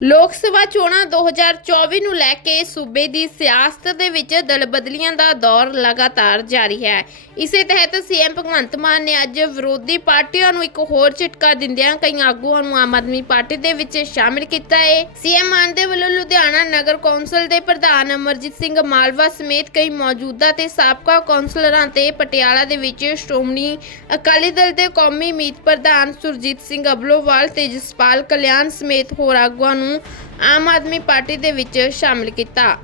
ਲੋਕ ਸਭਾ ਚੋਣਾਂ 2024 ਨੂੰ ਲੈ ਕੇ ਸੂਬੇ ਦੀ ਸਿਆਸਤ ਦੇ ਵਿੱਚ ਦਲ ਬਦਲੀਆਂ ਦਾ ਦੌਰ ਲਗਾਤਾਰ ਜਾਰੀ ਹੈ। ਇਸੇ ਤਹਿਤ ਸੀਐਮ ਭਗਵੰਤ ਮਾਨ ਨੇ ਅੱਜ ਵਿਰੋਧੀ ਪਾਰਟੀਆਂ ਨੂੰ ਇੱਕ ਹੋਰ ਝਟਕਾ ਦਿੰਦਿਆਂ ਕਈ ਆਗੂਆਂ ਨੂੰ ਆਮ ਆਦਮੀ ਪਾਰਟੀ ਦੇ ਵਿੱਚ ਸ਼ਾਮਿਲ ਕੀਤਾ ਹੈ ਸੀਐਮ ਮਾਨ ਦੇ ਵੱਲੋਂ ਲੁਧਿਆਣਾ ਨਗਰ ਕੌਂਸਲ ਦੇ ਪ੍ਰਧਾਨ ਅਮਰਜੀਤ ਸਿੰਘ ਮਾਲਵਾ ਸਮੇਤ ਕਈ ਮੌਜੂਦਾ ਤੇ ਸਾਬਕਾ ਕੌਂਸਲਰਾਂ ਤੇ ਪਟਿਆਲਾ ਦੇ ਵਿੱਚ ਸ਼੍ਰੋਮਣੀ ਅਕਾਲੀ ਦਲ ਦੇ ਕੌਮੀ ਮੀਤ ਪ੍ਰਧਾਨ ਸੁਰਜੀਤ ਸਿੰਘ ਅਬਲੋਵਾਲ ਤੇ ਜਸਪਾਲ ਕਲਿਆਣ ਸਮੇਤ ਹੋਰ ਆਗੂਆਂ ਨੂੰ ਆਮ ਆਦਮੀ ਪਾਰਟੀ ਦੇ ਵਿੱਚ ਸ਼ਾਮਿਲ ਕੀਤਾ।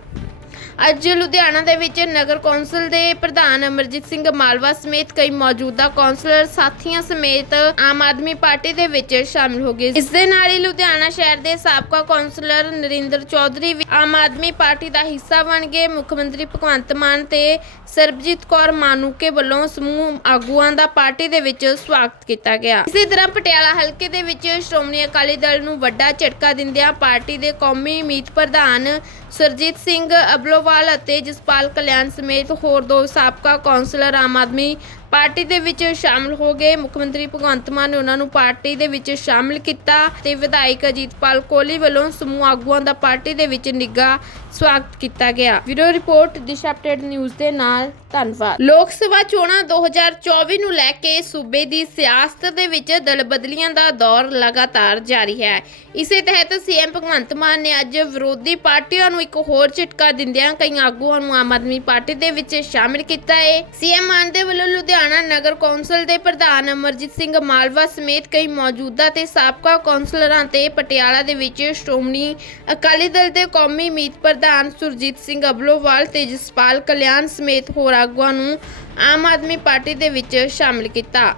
ਅੱਜ ਲੁਧਿਆਣਾ ਦੇ ਵਿੱਚ ਨਗਰ ਕੌਂਸਲ ਦੇ ਪ੍ਰਧਾਨ ਅਮਰਜੀਤ ਸਿੰਘ ਮਾਲਵਾ ਸਮੇਤ ਕਈ ਮੌਜੂਦਾ ਕੌਂਸਲਰ ਸਾਥੀਆਂ ਸਮੇਤ ਆਮ ਆਦਮੀ ਪਾਰਟੀ ਦੇ ਵਿੱਚ ਸ਼ਾਮਿਲ ਹੋ ਗਏ। ਇਸ ਦੇ ਨਾਲ ਹੀ ਲੁਧਿਆਣਾ ਸ਼ਹਿਰ ਦੇ ਸਾਬਕਾ ਕੌਂਸਲਰ ਨਰਿੰਦਰ ਚੌਧਰੀ ਵੀ ਆਮ ਆਦਮੀ ਪਾਰਟੀ ਦਾ ਹਿੱਸਾ ਬਣ ਗਏ। ਮੁੱਖ ਮੰਤਰੀ ਭਗਵੰਤ ਮਾਨ ਤੇ ਸਰਬਜੀਤ ਕੌਰ ਮਾਨੂਕੇ ਵੱਲੋਂ ਸਮੂਹ ਆਗੂਆਂ ਦਾ ਪਾਰਟੀ ਦੇ ਵਿੱਚ ਸਵਾਗਤ ਕੀਤਾ ਗਿਆ। ਇਸੇ ਤਰ੍ਹਾਂ ਪਟਿਆਲਾ ਹਲਕੇ ਦੇ ਵਿੱਚ ਸ਼੍ਰੋਮਣੀ ਅਕਾਲੀ ਦਲ ਨੂੰ ਵੱਡਾ ਝਟਕਾ ਦਿੰਦਿਆਂ ਪਾਰਟੀ ਦੇ ਕੌਮੀ ਮੀਤ ਪ੍ਰਧਾਨ ਸਰਜੀਤ ਸਿੰਘ ਅਬਲੋ ਅਬਲੋਵਾਲ ਅਤੇ ਜਸਪਾਲ ਕਲਿਆਣ ਸਮੇਤ ਹੋਰ ਦੋ ਸਾਬਕਾ ਕੌਂਸਲਰ ਆਮ ਆਦਮੀ ਪਾਰਟੀ ਦੇ ਵਿੱਚ ਸ਼ਾਮਲ ਹੋ ਗਏ। ਮੁੱਖ ਮੰਤਰੀ ਭਗਵੰਤ ਮਾਨ ਨੇ ਉਹਨਾਂ ਨੂੰ ਪਾਰਟੀ ਦੇ ਵਿੱਚ ਸ਼ਾਮਲ ਕੀਤਾ ਤੇ ਵਿਧਾਇਕ ਅਜੀਤਪਾਲ ਕੋਹਲੀ ਵੱਲੋਂ ਸਮੂਹ ਆਗੂਆਂ ਦਾ ਪਾਰਟੀ ਦੇ ਵਿੱਚ ਨਿੱਘਾ ਸਵਾਗਤ ਕੀਤਾ ਗਿਆ। Video report, Disha update news ਦੇ ਨਾਲ ਧੰਨਵਾਦ। ਲੋਕ ਸਭਾ ਚੋਣਾਂ 2024 ਨੂੰ ਲੈ ਕੇ ਸੂਬੇ ਦੀ ਸਿਆਸਤ ਦੇ ਵਿੱਚ ਦਲ ਦਾ ਦੌਰ ਲਗਾਤਾਰ ਜਾਰੀ ਹੈ। ਇਸੇ ਤਹਿਤ ਸੀਐਮ ਭਗਵੰਤ ਮਾਨ ਨੇ ਅੱਜ ਵਿਰੋਧੀ ਪਾਰਟੀਆਂ ਨੂੰ ਇੱਕ ਹੋਰ ਝਟਕਾ ਦਿੰਦਿਆਂ ਕਈ ਆਗੂਆਂ ਨੂੰ ਆਮ ਆਦਮੀ ਪਾਰਟੀ ਦੇ ਵਿੱਚ ਸ਼ਾਮਿਲ ਕੀਤਾ ਹੈ ਸੀਐਮ ਮਾਨ ਦੇ ਵੱਲੋਂ ਲੁਧਿਆਣਾ ਨਗਰ ਕੌਂਸਲ ਦੇ ਪ੍ਰਧਾਨ ਅਮਰਜੀਤ ਸਿੰਘ ਮਾਲਵਾ ਸਮੇਤ ਕਈ ਮੌਜੂਦਾ ਤੇ ਸਾਬਕਾ ਕੌਂਸਲਰਾਂ ਤੇ ਪਟਿਆਲਾ ਦੇ ਵਿੱਚ ਸ਼੍ਰੋਮਣੀ ਅਕਾਲੀ ਦਲ ਦੇ ਕੌਮੀ ਮੀਤ ਪ੍ਰਧਾਨ ਸੁਰਜੀਤ ਸਿੰਘ ਅਬਲੋਵਾਲ ਤੇ ਜਸਪਾਲ ਕਲਿਆਣ ਸਮੇਤ ਹੋਰ ਆਗੂਆਂ ਨੂੰ ਆਮ ਆਦਮੀ ਪਾਰਟੀ ਦੇ ਵਿੱਚ ਸ਼ਾਮਿਲ ਕੀਤਾ।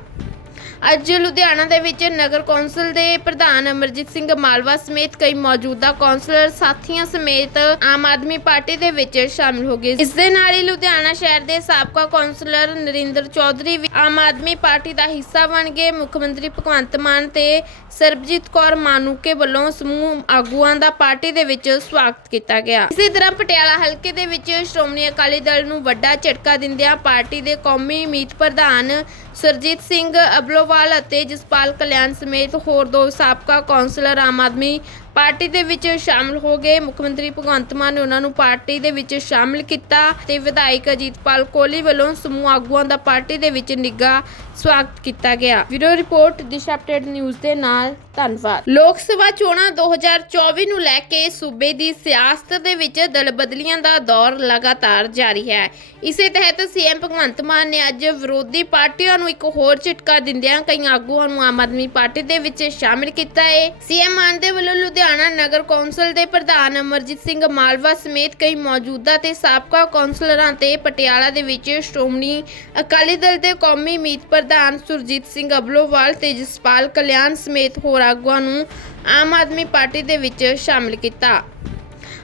ਅੱਜ ਲੁਧਿਆਣਾ ਦੇ ਵਿੱਚ ਨਗਰ ਕੌਂਸਲ ਦੇ ਪ੍ਰਧਾਨ ਅਮਰਜੀਤ ਸਿੰਘ ਮਾਲਵਾ ਸਮੇਤ ਕਈ ਮੌਜੂਦਾ ਕੌਂਸਲਰ ਸਾਥੀਆਂ ਸਮੇਤ ਆਮ ਆਦਮੀ ਪਾਰਟੀ ਦੇ ਵਿੱਚ ਸ਼ਾਮਿਲ ਹੋ ਗਏ। ਇਸ ਦੇ ਨਾਲ ਹੀ ਲੁਧਿਆਣਾ ਸ਼ਹਿਰ ਦੇ ਸਾਬਕਾ ਕੌਂਸਲਰ ਨਰਿੰਦਰ ਚੌਧਰੀ ਵੀ ਆਮ ਆਦਮੀ ਪਾਰਟੀ ਦਾ ਹਿੱਸਾ ਬਣ ਗਏ। ਮੁੱਖ ਮੰਤਰੀ ਭਗਵੰਤ ਮਾਨ ਤੇ ਸਰਬਜੀਤ ਕੌਰ ਮਾਨੂਕੇ ਵੱਲੋਂ ਸਮੂਹ ਆਗੂਆਂ ਦਾ ਪਾਰਟੀ ਦੇ ਵਿੱਚ ਸਵਾਗਤ ਕੀਤਾ ਗਿਆ। ਇਸੇ ਤਰ੍ਹਾਂ ਪਟਿਆਲਾ ਹਲਕੇ ਦੇ ਵਿੱਚ ਸ਼੍ਰੋਮਣੀ ਅਕਾਲੀ ਦਲ ਨੂੰ ਵੱਡਾ ਝਟਕਾ ਦਿੰਦਿਆਂ ਪਾਰਟੀ ਦੇ ਕੌਮੀ ਮੀਤ ਪ੍ਰਧਾਨ ਸਰਜੀਤ ਸਿੰਘ ਅਬਲੋਵਾਲ ਅਤੇ ਜਸਪਾਲ ਕਲਿਆਣ ਸਮੇਤ ਹੋਰ ਦੋ ਸਾਬਕਾ ਕੌਂਸਲਰ ਆਮ ਆਦਮੀ ਪਾਰਟੀ ਦੇ ਵਿੱਚ ਸ਼ਾਮਲ ਹੋ ਗਏ। ਮੁੱਖ ਮੰਤਰੀ ਭਗਵੰਤ ਮਾਨ ਨੇ ਉਹਨਾਂ ਨੂੰ ਪਾਰਟੀ ਦੇ ਵਿੱਚ ਸ਼ਾਮਲ ਕੀਤਾ ਤੇ ਵਿਧਾਇਕ ਅਜੀਤਪਾਲ ਕੋਹਲੀ ਵੱਲੋਂ ਸਮੂਹ ਆਗੂਆਂ ਦਾ ਪਾਰਟੀ ਦੇ ਵਿੱਚ ਨਿੱਘਾ ਸਵਾਗਤ ਕੀਤਾ ਗਿਆ। Video report, Disha update news ਦੇ ਨਾਲ ਧੰਨਵਾਦ। ਲੋਕ ਸਭਾ ਚੋਣਾਂ 2024 ਨੂੰ ਲੈ ਕੇ ਸੂਬੇ ਦੀ ਸਿਆਸਤ ਦੇ ਵਿੱਚ ਦਲ ਬਦਲੀਆਂ ਦਾ ਦੌਰ ਲਗਾਤਾਰ ਜਾਰੀ ਹੈ। ਇਸੇ ਤਹਿਤ ਸੀਐਮ ਭਗਵੰਤ ਮਾਨ ਨੇ ਅੱਜ ਵਿਰੋਧੀ ਪਾਰਟੀਆਂ ਨੂੰ ਇੱਕ ਹੋਰ ਝਟਕਾ ਦਿੰਦਿਆਂ ਕਈ ਆਗੂਆਂ ਨੂੰ ਆਮ ਆਦਮੀ ਪਾਰਟੀ ਦੇ ਵਿੱਚ ਸ਼ਾਮਿਲ ਕੀਤਾ ਹੈ ਸੀਐਮ ਮਾਨ ਦੇ ਵੱਲੋਂ ਲੁਧਿਆਣਾ ਨਗਰ ਕੌਂਸਲ ਦੇ ਪ੍ਰਧਾਨ ਅਮਰਜੀਤ ਸਿੰਘ ਮਾਲਵਾ ਸਮੇਤ ਕਈ ਮੌਜੂਦਾ ਤੇ ਸਾਬਕਾ ਕੌਂਸਲਰਾਂ ਤੇ ਪਟਿਆਲਾ ਦੇ ਵਿੱਚ ਸ਼੍ਰੋਮਣੀ ਅਕਾਲੀ ਦਲ ਦੇ ਕੌਮੀ ਮੀਤ ਪ੍ਰਧਾਨ ਸੁਰਜੀਤ ਸਿੰਘ ਅਬਲੋਵਾਲ ਤੇ ਜਸਪਾਲ ਕਲਿਆਣ ਸਮੇਤ ਹੋਰ ਆਗੂਆਂ ਨੂੰ ਆਮ ਆਦਮੀ ਪਾਰਟੀ ਦੇ ਵਿੱਚ ਸ਼ਾਮਿਲ ਕੀਤਾ।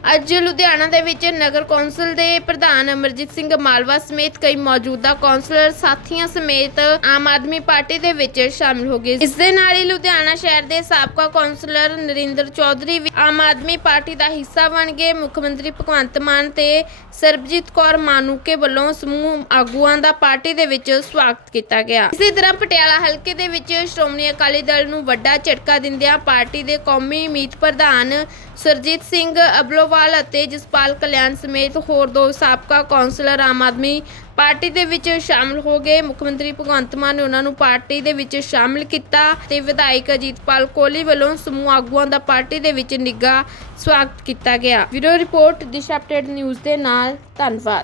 ਅੱਜ ਲੁਧਿਆਣਾ ਦੇ ਵਿੱਚ ਨਗਰ ਕੌਂਸਲ ਦੇ ਪ੍ਰਧਾਨ ਅਮਰਜੀਤ ਸਿੰਘ ਮਾਲਵਾ ਸਮੇਤ ਕਈ ਮੌਜੂਦਾ ਕੌਂਸਲਰ ਸਾਥੀਆਂ ਸਮੇਤ ਆਮ ਆਦਮੀ ਪਾਰਟੀ ਦੇ ਵਿੱਚ ਸ਼ਾਮਿਲ ਹੋ ਗਏ। ਇਸ ਦੇ ਨਾਲ ਹੀ ਲੁਧਿਆਣਾ ਸ਼ਹਿਰ ਦੇ ਸਾਬਕਾ ਕੌਂਸਲਰ ਨਰਿੰਦਰ ਚੌਧਰੀ ਵੀ ਆਮ ਆਦਮੀ ਪਾਰਟੀ ਦਾ ਹਿੱਸਾ ਬਣ ਗਏ। ਮੁੱਖ ਮੰਤਰੀ ਭਗਵੰਤ ਮਾਨ ਤੇ ਸਰਬਜੀਤ ਕੌਰ ਮਾਨੂਕੇ ਵੱਲੋਂ ਸਮੂਹ ਆਗੂਆਂ ਦਾ ਪਾਰਟੀ ਦੇ ਵਿੱਚ ਸਵਾਗਤ ਕੀਤਾ ਗਿਆ। ਇਸੇ ਤਰ੍ਹਾਂ ਪਟਿਆਲਾ ਹਲਕੇ ਦੇ ਵਿੱਚ ਸ਼੍ਰੋਮਣੀ ਅਕਾਲੀ ਦਲ ਨੂੰ ਵੱਡਾ ਝਟਕਾ ਦਿੰਦਿਆਂ ਪਾਰਟੀ ਦੇ ਕੌਮੀ ਮੀਤ ਪ੍ਰਧਾਨ ਸਰਜੀਤ ਸਿੰਘ ਅਬਲੋ ਅਬਲੋਵਾਲ ਅਤੇ ਜਸਪਾਲ ਕਲਿਆਣ ਸਮੇਤ ਹੋਰ ਦੋ ਸਾਬਕਾ ਕੌਂਸਲਰ ਆਮ ਆਦਮੀ ਪਾਰਟੀ ਦੇ ਵਿੱਚ ਸ਼ਾਮਲ ਹੋ ਗਏ। ਮੁੱਖ ਮੰਤਰੀ ਭਗਵੰਤ ਮਾਨ ਨੇ ਉਹਨਾਂ ਨੂੰ ਪਾਰਟੀ ਦੇ ਵਿੱਚ ਸ਼ਾਮਲ ਕੀਤਾ ਤੇ ਵਿਧਾਇਕ ਅਜੀਤਪਾਲ ਕੋਹਲੀ ਵੱਲੋਂ ਸਮੂਹ ਆਗੂਆਂ ਦਾ ਪਾਰਟੀ ਦੇ ਵਿੱਚ ਨਿੱਘਾ ਸਵਾਗਤ ਕੀਤਾ ਗਿਆ। Video report, Disha update news ਦੇ ਨਾਲ ਧੰਨਵਾਦ।